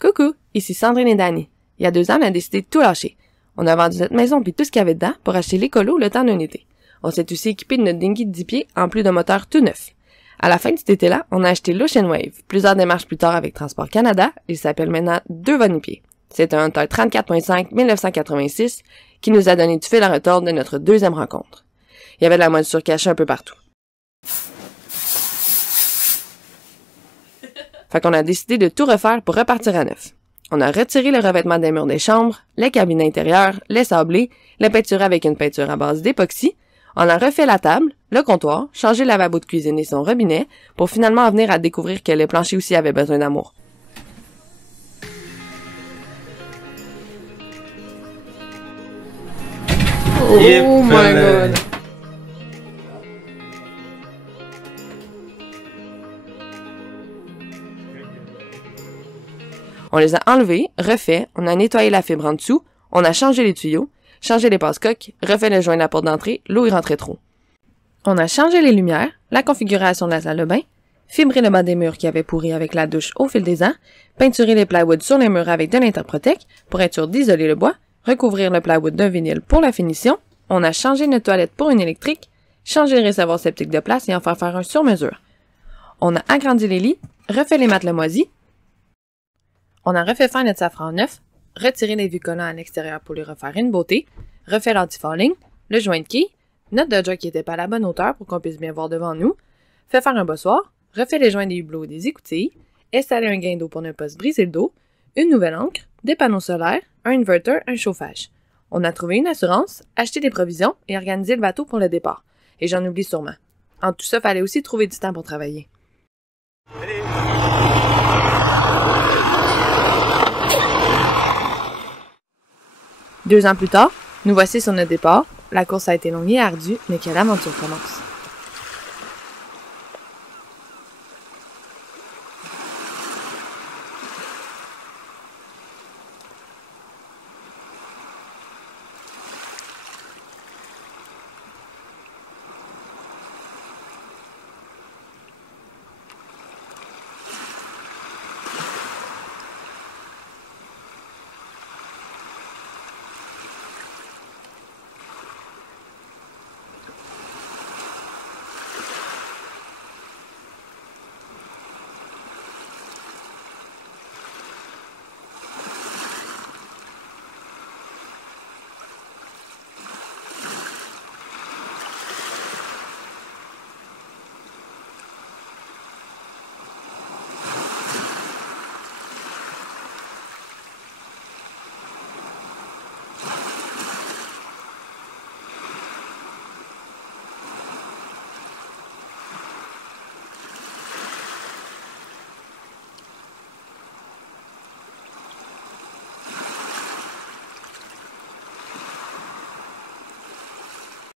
Coucou, ici Sandrine et Dani. Il y a 2 ans, on a décidé de tout lâcher. On a vendu notre maison puis tout ce qu'il y avait dedans pour acheter l'écolo le temps d'un été. On s'est aussi équipé de notre dinghy de 10 pieds en plus d'un moteur tout neuf. À la fin de cet été-là, on a acheté l'Ocean Wave. Plusieurs démarches plus tard avec Transport Canada, il s'appelle maintenant 2 pieds. C'est un Hunter 34.5 1986 qui nous a donné du fil à retordre de notre deuxième rencontre. Il y avait de la moisissure cachée un peu partout. Fait qu'on a décidé de tout refaire pour repartir à neuf. On a retiré le revêtement des murs des chambres, les cabinets intérieurs, les sablés, les peinturés avec une peinture à base d'époxy. On a refait la table, le comptoir, changé le lavabo de cuisine et son robinet pour finalement en venir à découvrir que les planchers aussi avaient besoin d'amour. Oh my god! On les a enlevés, refaits, on a nettoyé la fibre en dessous, on a changé les tuyaux, changé les passe-coques, refait le joint de la porte d'entrée, l'eau y rentrait trop. On a changé les lumières, la configuration de la salle de bain, fibré le bas des murs qui avait pourri avec la douche au fil des ans, peinturé les plywood sur les murs avec de l'Interprotec pour être sûr d'isoler le bois, recouvrir le plywood d'un vinyle pour la finition, on a changé notre toilette pour une électrique, changé le réservoir septique de place et en faire un sur mesure. On a agrandi les lits, refait les matelas moisis, on a refait faire notre safran neuf, retiré les vieux collants à l'extérieur pour lui refaire une beauté, refait l'anti-falling, le joint de quille, notre dodger qui était pas à la bonne hauteur pour qu'on puisse bien voir devant nous, fait faire un bossoir, refait les joints des hublots et des écoutilles, installé un gain d'eau pour ne pas se briser le dos, une nouvelle encre, des panneaux solaires, un inverter, un chauffage. On a trouvé une assurance, acheté des provisions et organisé le bateau pour le départ. Et j'en oublie sûrement. En tout ça, fallait aussi trouver du temps pour travailler. Allez. 2 ans plus tard, nous voici sur notre départ. La course a été longue et ardue, mais quelle aventure commence.